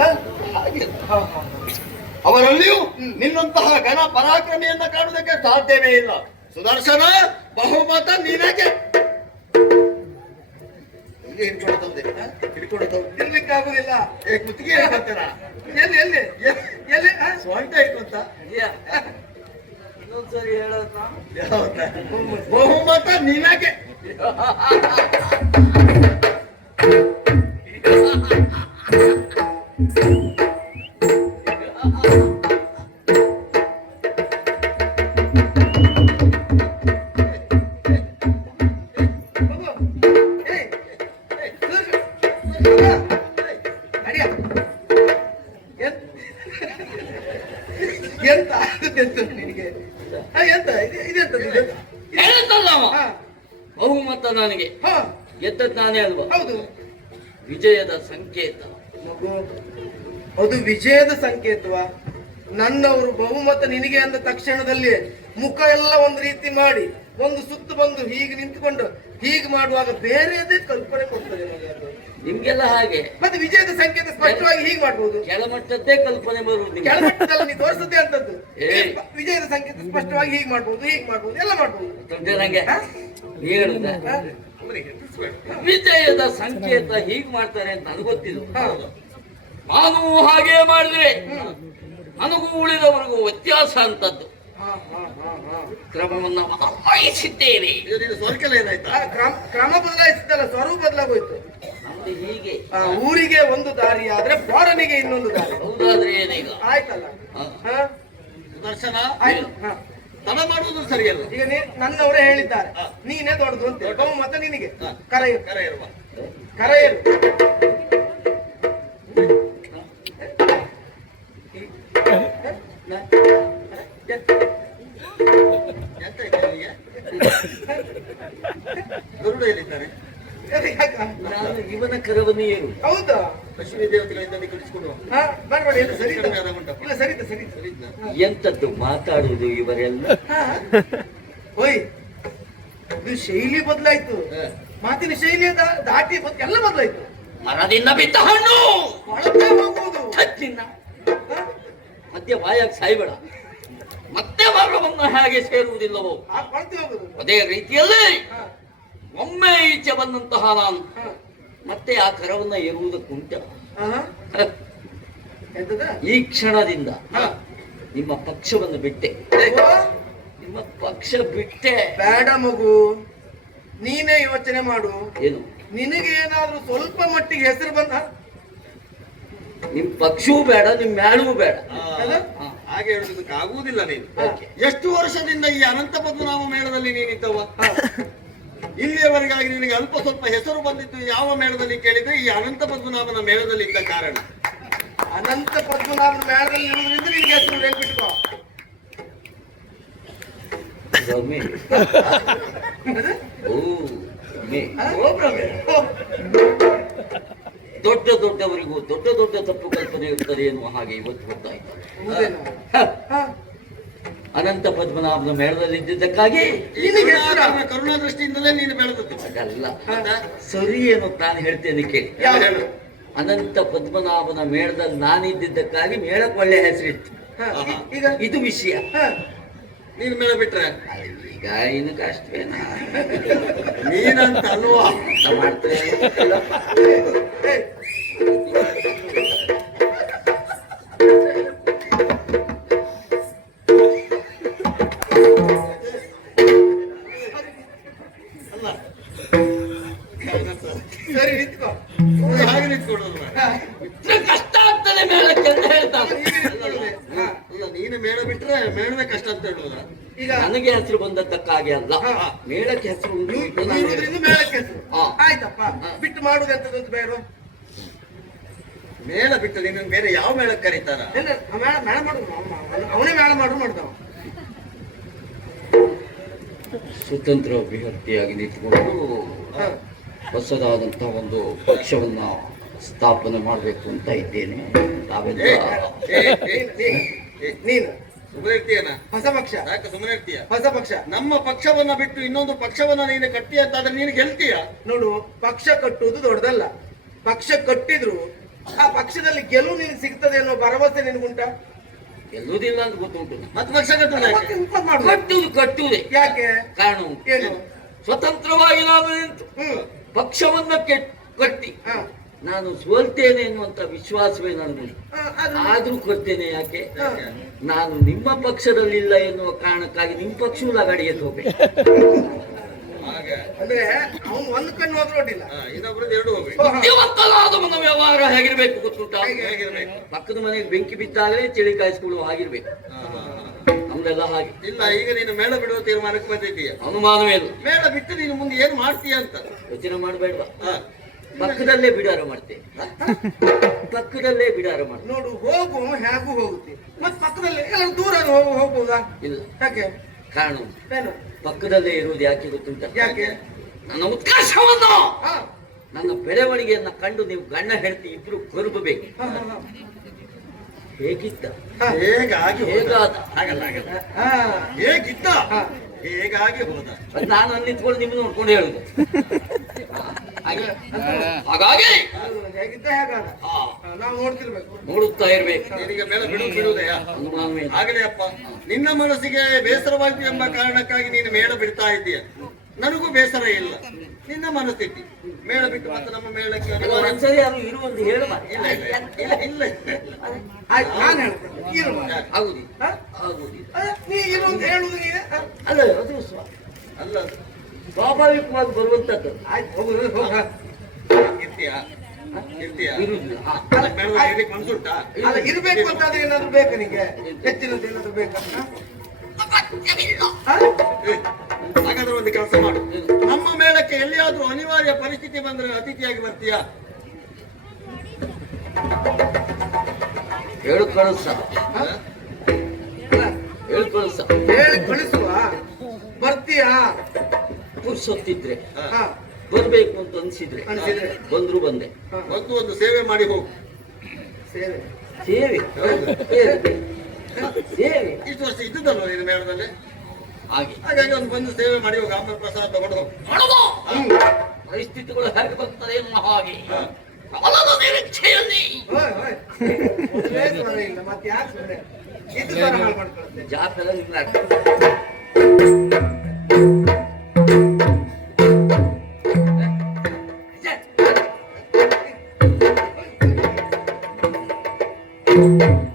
ಹಾಗೆ ಅವರಲ್ಲಿಯೂ ನಿನ್ನಂತಹ ಘನ ಪರಾಕ್ರಮಿಯನ್ನ ಕಾಣುವುದಕ್ಕೆ ಸಾಧ್ಯವೇ ಇಲ್ಲ. ಸುದರ್ಶನ, ಬಹುಮತ ನಿನಗೆ. ತಿರ್ಲಿಕ್ಕೆ ಆಗುದಿಲ್ಲ. ಕುತ್ತಿಗೆ ಹೇಳ್ತಾರ ಎಲ್ಲಿ ಎಲ್ಲಿ ಎಲ್ಲಿ ಸ್ವಂಟ ಇಟ್ಕೊಂತ ಇನ್ನೊಂದ್ಸರಿ ಹೇಳೋದ್ ಬಹುಮತ ನಿನಗೆ. ಎಂತ ಆಗುತ್ತೆ ನಿನಗೆ? ಎಂತ ಹೇಳ್ತಲ್ಲ ಬಹುಮತ ನನಗೆ ಗೆದ್ದದ್ ನಾನೇ ಅಲ್ವಾ? ಹೌದು, ವಿಜಯದ ಸಂಕೇತ. ಮಗು, ಅದು ವಿಜಯದ ಸಂಕೇತವ? ನನ್ನವರು ಬಹುಮತ ನಿನಗೆ ಅಂದ ತಕ್ಷಣದಲ್ಲಿ ಮುಖ ಎಲ್ಲ ಒಂದು ರೀತಿ ಮಾಡಿ ಒಂದು ಸುತ್ತು ಬಂದು ಹೀಗೆ ನಿಂತುಕೊಂಡು ಹೀಗೆ ಮಾಡುವಾಗ ಬೇರೆದೇ ಕಲ್ಪನೆ ಕೊಡ್ತದೆ ಅದು. ನಿಮ್ಗೆಲ್ಲ ಹಾಗೆ ಮತ್ತೆ ವಿಜಯದ ಸಂಕೇತ ಸ್ಪಷ್ಟವಾಗಿ ಹೀಗೆ ಮಾಡ್ಬೋದು. ಕೆಳಮಟ್ಟದ್ದೇ ಕಲ್ಪನೆ ಬರುವುದು. ಕೆಳಮಟ್ಟದಲ್ಲ, ನೀ ತೋರಿಸದೆ ಅಂತದ್ದು. ವಿಜಯದ ಸಂಕೇತ ಸ್ಪಷ್ಟವಾಗಿ ಹೀಗೆ ಮಾಡ್ಬೋದು, ಹೀಗೆ ಮಾಡ್ಬೋದು, ಎಲ್ಲ ಮಾಡ್ಬೋದು. ನಂಗೆ ಹೇಳುದ ವಿಜಯದ ಸಂಕೇತ ಹೀಗೆ ಮಾಡ್ತಾರೆ ಅಂತ ನನಗೊತ್ತಿಲ್ಲ. ನಾನು ಹಾಗೆ ಮಾಡಿದ್ರೆ ನನಗೂ ಉಳಿದವರಿಗೂ ವ್ಯತ್ಯಾಸ ಅಂತದ್ದು ಕ್ರಮವನ್ನು ವಹಿಸಿದ್ದೇವೆ. ಸ್ವರ್ಕೆಲ್ಲ ಏನಾಯ್ತಾ? ಕ್ರಮ ಬದಲಾಯಿಸಿದ್ದಲ್ಲ, ಸ್ವರೂಪ ಬದಲಾಗೋಯ್ತು. ನಮ್ದು ಹೀಗೆ ಊರಿಗೆ ಒಂದು ದಾರಿ ಆದ್ರೆ ಫಾರನಿಗೆ ಇನ್ನೊಂದು ದಾರಿ. ಹೌದಾದ್ರೆ ಏನೀಗ ಆಯ್ತಲ್ಲ? ಸುದರ್ಶನ, ಆಯ್ತು. ತಡ ಮಾಡುವುದು ಸರಿಯಲ್ಲ. ಈಗ ನನ್ನವರೇ ಹೇಳಿದ್ದಾರೆ, ನೀನೇ ದೊಡ್ಡದು ಅಂತ. ಬಹುಮತ ನಿನಗೆ. ಕರೆಯರು ಕರೆಯರುವ ಕರೆಯರು ಎಂತ ಇದೆ ನಿನಗೆ? ಗರುಡ ಎಲ್ಲಿದ್ದಾರೆ? ನಾನು ಇವನ ಕರವನ್ನು ಏರು. ಹೌದಾ? ಲಕ್ಷ್ಮೀ ದೇವತೆಗಳಿಂದ ಕಳಿಸಿಕೊಂಡು ಬರ್ಬೇಡ. ಇಲ್ಲ, ಸರಿತ ಸರಿ. ಎಂತದ್ದು ಮಾತಾಡುವುದು ಇವರೆಲ್ಲ? ಓಯ್, ಇದು ಶೈಲಿ ಬದಲಾಯ್ತು. ಮಾತಿನ ಶೈಲಿ ದಾಟಿ ಎಲ್ಲ ಬದಲಾಯ್ತು. ಮರದಿಂದ ಬಿದ್ದ ಹಣ್ಣು ಕೊಳತೆ ಹೋಗುವುದು. ನಿನ್ನ ಮಧ್ಯ ಬಾಯಾಗಿ ಸಾಯ್ಬೇಡ. ಮತ್ತೆ ಮರವನ್ನು ಹೇಗೆ ಸೇರುವುದಿಲ್ಲವೋ ಕೊಳತೆ ಹೋಗುದು. ಅದೇ ರೀತಿಯಲ್ಲಿ ಒಮ್ಮೆ ಈಚೆ ಬಂದಂತಹ ನಾನು ಮತ್ತೆ ಆ ಕರವನ್ನ ಏರುವುದಕ್ಕುಂಟ. ಈ ಕ್ಷಣದಿಂದ ನಿಮ್ಮ ಪಕ್ಷವನ್ನು ಬಿಟ್ಟೆ. ನಿಮ್ಮ ಪಕ್ಷ ಬಿಟ್ಟೆ. ಬೇಡ ಮಗು, ನೀನೇ ಯೋಚನೆ ಮಾಡು. ಏನು? ನಿನಗೆ ಏನಾದ್ರೂ ಸ್ವಲ್ಪ ಮಟ್ಟಿಗೆ ಹೆಸರು ಬಂದ? ನಿಮ್ ಪಕ್ಷವೂ ಬೇಡ, ನಿಮ್ ಮ್ಯಾಳವೂ ಬೇಡ. ಹಾಗೆ ಹೇಳುವುದಕ್ಕೆ ಆಗುವುದಿಲ್ಲ. ನೀನು ಎಷ್ಟು ವರ್ಷದಿಂದ ಈ ಅನಂತ ಪದ್ಮನಾಭ ಮೇಳದಲ್ಲಿ ನೀನಿದ್ದವ? ಇಲ್ಲಿಯವರೆಗಾಗಿ ನಿನಗೆ ಅಲ್ಪ ಸ್ವಲ್ಪ ಹೆಸರು ಬಂದಿದ್ದು ಯಾವ ಮೇಳದಲ್ಲಿ ಕೇಳಿದ್ರೆ ಈ ಅನಂತ ಪದ್ಮನಾಭನ ಮೇಳದಲ್ಲಿ ಇದ್ದ ಕಾರಣ. ಅನಂತ ಪದ್ಮನಾಭನ ಮೇಳದಲ್ಲಿ ಇರುವುದರಿಂದ ನಿನಗೆ ಹೆಸರು ಹೇಳ್ಬಿಟ್ಕೋ. ದೊಡ್ಡ ದೊಡ್ಡವರಿಗೂ ದೊಡ್ಡ ದೊಡ್ಡ ತಪ್ಪು ಕಲ್ಪನೆ ಇರ್ತದೆ ಎನ್ನುವ ಹಾಗೆ ಇವತ್ತು ಗೊತ್ತಾಯ್ತು. ಅನಂತ ಪದ್ಮನಾಭನ ಮೇಳದಲ್ಲಿ ಇದ್ದಿದ್ದಕ್ಕಾಗಿ ಕರುಣಾ ದೃಷ್ಟಿಯಿಂದಲೇ ನೀನು ಬೆಳೆದದ್ದು. ಅದಲ್ಲ, ಸರಿ ಏನು ನಾನು ಹೇಳ್ತೇನೆ ಕೇಳಿ. ಅನಂತ ಪದ್ಮನಾಭನ ಮೇಳದಲ್ಲಿ ನಾನಿದ್ದಕ್ಕಾಗಿ ಮೇಳಕ್ಕೆ ಒಳ್ಳೆ ಹೆಸರಿತ್ತು. ಇದು ವಿಷಯ. ನೀನು ಮೇಳ ಬಿಟ್ರೆ ಈಗ ಇನ್ನು ಕಷ್ಟವೇನ? ನೀನಂತ ಅಲ್ವಾ ಮಾಡ್ತೇನೆ. ಸರಿ, ನಿಂತ್ಕೋ. ಹಾಗೆ ನಿಂತ್ಕೊಳ್ಳೋದು ಕಷ್ಟ ಆಗ್ತದೆ ಮೇಳಕ್ಕೆ ಅಂತ ಹೇಳ್ತಾನೆ. ಅಲ್ಲ, ನೀನು ಮೇಳ ಬಿಟ್ರೆ ಮೇಳವೇ ಕಷ್ಟ ಅಂತ ಹೇಳುವುದ? ಈಗ ನನಗೆ ಹೆಸರು ಬಂದದ್ದಕ್ಕಾಗಿ ಅಲ್ಲ, ಮೇಳಕ್ಕೆ ಹೆಸರು ಉಂಟು. ಮೇಳಕ್ಕೆ ಹೆಸರು ಆಯ್ತಪ್ಪ. ಬಿಟ್ಟು ಮಾಡುದಂತದಂತ ಬೇಡ. ಮೇಳ ಬಿಟ್ಟು ನಿನ್ನ ಬೇರೆ ಯಾವ ಮೇಳಕ್ಕೆ ಕರೀತಾರ? ಮೇಳ ಮಾಡುದು ಅವನೇ ಮೇಳ ಮಾಡ್ತಾವ. ಸ್ವತಂತ್ರ ಅಭ್ಯರ್ಥಿಯಾಗಿ ನಿಂತುಕೊಂಡು ಹೊಸದಾದಂತಹ ಒಂದು ಪಕ್ಷವನ್ನ ಸ್ಥಾಪನೆ ಮಾಡಬೇಕು ಅಂತ ಇದ್ದೇನೆ. ನಾವೆಲ್ಲ ನೀನು ಸುಮ್ಮನೆ ಇರ್ತೀಯನ? ಹೊಸ ಪಕ್ಷ ಯಾಕೆ ಸುಮ್ಮನೆ ಇರ್ತೀಯ? ಹೊಸ ಪಕ್ಷ. ನಮ್ಮ ಪಕ್ಷವನ್ನ ಬಿಟ್ಟು ಇನ್ನೊಂದು ಪಕ್ಷವನ್ನ ನೀನು ಕಟ್ಟಿ ಅಂತಾದ್ರೆ ನೀನು ಗೆಲ್ತೀಯ? ನೋಡು, ಪಕ್ಷ ಕಟ್ಟುವುದು ದೊಡ್ಡದಲ್ಲ. ಪಕ್ಷ ಕಟ್ಟಿದ್ರು ಆ ಪಕ್ಷದಲ್ಲಿ ಗೆಲುವು ನಿನಗೆ ಸಿಗ್ತದೆ ಅನ್ನೋ ಭರವಸೆ ನಿನಗುಂಟಾ? ಗೆಲ್ಲುವುದಿಲ್ಲ ಅಂತ ಗೊತ್ತುಂಟು ನನಗೆ. ಮತ್ತೆ ಪಕ್ಷ ಕಟ್ಟುದು ಯಾಕೆ? ಮತ್ತೆ ಎಂತ ಮಾಡುದು? ಕಟ್ಟುವುದೇ ಯಾಕೆ? ಕಾರಣ ಉಂಟು. ಏನು? ಸ್ವತಂತ್ರವಾಗಿ ನಾನು ನಿಂತು ಪಕ್ಷವನ್ನ ಕಟ್ಟಿ ಹ. ನಾನು ಸೋಲ್ತೇನೆ ಎನ್ನುವಂತ ವಿಶ್ವಾಸವೇ ನನಗುಂಟು. ಆದ್ರೂ- ಆದ್ರೂ ಕೊಡ್ತೇನೆ. ಯಾಕೆ? ಹ. ನಾನು ನಿಮ್ಮ ಪಕ್ಷದಲ್ಲಿಲ್ಲ ಎನ್ನುವ ಕಾರಣಕ್ಕಾಗಿ ನಿಮ್ಮ ಪಕ್ಷವೂ ಲಗಾಡಿಗೆ ಹೋಗ್ಬೇಕು. ಹಾಗೆ ಅಂದ್ರೆ ಅವನು ಒಂದು ಕಣ್ಣು ಹೋದ್ರೂ ಅಡ್ಡಿಲ್ಲ. ಇನ್ನೊಬ್ರದ್ದು ಎರಡು ಹೋಗ್ಬೇಕು. ಬುದ್ಧಿವಂತನಾದವನ ವ್ಯವಹಾರ ಹೇಗಿರ್ಬೇಕು ಗೊತ್ತುಂಟಾ? ಹೇಗಿರ್ಬೇಕು? ಪಕ್ಕದ ಮನೆಗೆ ಬೆಂಕಿ ಬಿದ್ದಾಗಲೇ ಚಳಿ ಕಾಯಿಸ್ಕೊಳ್ಳುವ ಹಾಗಿರ್ಬೇಕು. ನಮ್ದೆಲ್ಲ ಹಾಗೆ ಇಲ್ಲ, ಈಗ ನೀನು ಮೇಳ ಬಿಡುವ ತೀರ್ಮಾನಕ್ಕೆ ಬಂದಿದ್ದೀಯ. ಅನುಮಾನವೇ ಇಲ್ಲ. ಮೇಳ ಬಿಟ್ಟು ನೀನು ಮುಂದೆ ಏನ್ ಮಾಡ್ತೀಯ ಅಂತ. ಯೋಚನೆ ಮಾಡಬೇಡ್ವಾ? ಹಾ. ಪಕ್ಕದಲ್ಲೇ ಬಿಡಾರ ಮಾಡ್ತೇವೆ. ಪಕ್ಕದಲ್ಲೇ ಬಿಡಾರ ಮಾಡ್ತೇವೆ. ನೋಡು, ಹೋಗು ಹೇಗೂ ಹೋಗುತ್ತೆ. ಮತ್ ಪಕ್ಕದಲ್ಲಿ ಎಲ್ಲ ದೂರ ಹೋಗ್ಬೋದಾ? ಇಲ್ಲ, ಯಾಕೆ? ಕಾರಣ ಉಂಟು. ಏನು? ಪಕ್ಕದಲ್ಲೇ ಇರುವುದು ಯಾಕೆ ಗೊತ್ತುಂಟ? ಯಾಕೆ? ನನ್ನ ಉತ್ಕರ್ಷವನ್ನು, ಹಾ, ನನ್ನ ಬೆಳವಣಿಗೆಯನ್ನ ಕಂಡು ನೀವು ಗಂಡ ಹೆಂಡತಿ ಇಬ್ರು ಕೊರಗಬೇಕು. ಹಾ, ಹಾ, ಹಾ. ಹೇಗಿದ್ದ? ಹಾ. ಹೇಗಾಗಿ ಹೋದ? ಹೇಗಾದ? ಹಾಗಲ್ಲ ಹಾಗಲ್ಲ. ಹಾ. ಹೇಗಿದ್ದ? ಹಾ. ಹೇಗಾಗಿ ಹೋದ? ಅದು ನಾನು ಅಲ್ಲಿ ನಿಂತ್ಕೊಂಡು ನಿಮ್ಮನ್ನು ನೋಡ್ಕೊಂಡು ಹೇಳುದು. ಹಾಗಾಗಿ ಹೇಗಿದ್ದ ಹೇಗಾದ? ಆ, ನಾವು ನೋಡ್ತಿರ್ಬೇಕು. ನೋಡುತ್ತಾ ಇರ್ಬೇಕು. ನಿನಗೆ ಮೇಳ ಬಿಡುವುದೆಯಾ? ಅನುಮಾನವೇ ಇಲ್ಲ. ಆಗಲೇ ಅಪ್ಪ, ನಿನ್ನ ಮನಸ್ಸಿಗೆ ಬೇಸರವಾಯ್ತು ಎಂಬ ಕಾರಣಕ್ಕಾಗಿ ನೀನು ಮೇಳ ಬಿಡ್ತಾ ಇದ್ದೀಯ. ನನಗೂ ಬೇಸರ ಇಲ್ಲ. ನಿನ್ನ ಮನಸ್ಥಿತಿ ಮೇಳ ಬಿಟ್ಟು ಮತ್ತೆ ನಮ್ಮ ಮೇಳಕ್ಕೆ ಅನಿವಾರ್ಯ- ಒಂದ್ಸರಿ ಅದು ಇರುವಂತ ಹೇಳು ಮಾರ್ರೆ. ಇಲ್ಲ ಇಲ್ಲ ಇಲ್ಲ ಇಲ್ಲ ಇಲ್ಲ. ಆಯ್ತು, ನಾನು ಹೇಳ್ತೇನೆ. ಇರು ಮಾರ್ರೆ. ಆಗುದಿಲ್ಲ. ಹಾ? ಆಗುದಿಲ್ಲ. ನೀ ಇರು ಅಂತ ಹೇಳುದು ನೀನೆ. ಹಾ. ಅಲ್ಲ, ಅದು ಅಲ್ಲ, ಸ್ವಾಭಾವಿಕವಾಗಿ ಬರುವಂತದ್ದು. ಆಯ್ತು, ಹೋಗು ಹೋಗು. ಹಾ. ಇರ್ತೀಯಾ? ಇರ್ತೀಯಾ? ಇರುದಿಲ್ಲ. ಹಾ. ಅಲ್ಲ, ಮೇಳದಲ್ಲಿ ಇರ್ಲಿಕ್ಕೆ ಮನ್ಸುಂಟಾ? ಅಲ್ಲ, ಇರ್ಬೇಕು ಅಂತ ಆದ್ರೆ ಏನಾದ್ರು ಬೇಕಾ ನಿಂಗೆ? ಹೆಚ್ಚಿನದ್ದು ಏನಾದ್ರು ಬೇಕಾ? ಹಾ? ಹಾ? ಏ, ಹಾಗಾದ್ರೆ ಒಂದು ಕೆಲಸ ಮಾಡು. ನಮ್ಮ ಮೇಳಕ್ಕೆ ಎಲ್ಲಿಯಾದ್ರೂ ಅನಿವಾರ್ಯ ಪರಿಸ್ಥಿತಿ ಬಂದ್ರೆ ಅತಿಥಿಯಾಗಿ ಬರ್ತೀಯಾ? ಹೇಳು ಕಳಿಸ. ಹಾ? ಅಲ್ಲ, ಹೇಳು ಕಳಿಸ. ಹೇಳಿ ಕಳಿಸುವ. ಬರ್ತೀಯಾ? ಪುರ್ಸೊತ್ತಿದ್ರೆ, ಹಾ. ಬರ್ಬೇಕು ಅಂತ ಅನ್ಸಿದ್ರೆ ಅನ್ಸಿದ್ರೆ. ಬಂದ್ರು ಬಂದೆ. ಹಾ. ಒಂದು ಸೇವೆ ಮಾಡಿ ಹೋಗು. ಸೇವೆ. ಸೇವೆ. ಹೌದು. ಸೇವೆ ಇಷ್ಟು ವರ್ಷ ಇದ್ದುದಲ್ವ ನೀನು ಮೇಳದಲ್ಲಿ? ಹಾಗೆ ಹಾಗಾಗಿ ಒಂದು ಬಂದು ಸೇವೆ ಮಾಡಿ ಹೋಗು. ಅಮ್ಮ ಪ್ರಸಾದ ತಗೊಂಡು ಹೋಗು. ಮಾಡುವ. ಹ್ಮ್. ಪರಿಸ್ಥಿತಿಗಳು ಹೇಗೆ ಬರ್ತದೆ ಎನ್ನುವ ಹಾಗೆ ಹಾ. ಅವಲದ ನಿರೀಕ್ಷೆಯಲ್ಲಿ ಹೋಯ್ ಹೋಯ್. ಮೊದಲೇ ಸ್ವರ ಇಲ್ಲ, ಮತ್ತೆ ಯಾಕೆ ಸುಮ್ಮನೆ ಇದು ಸ್ವರ ಹಾಳು ಮಾಡ್ಕೊಳ್ತೆ? ಜಾಫೆಲ್ಲ ನಿಮ್ಗೆ ಅರ್ಥ. Thank you.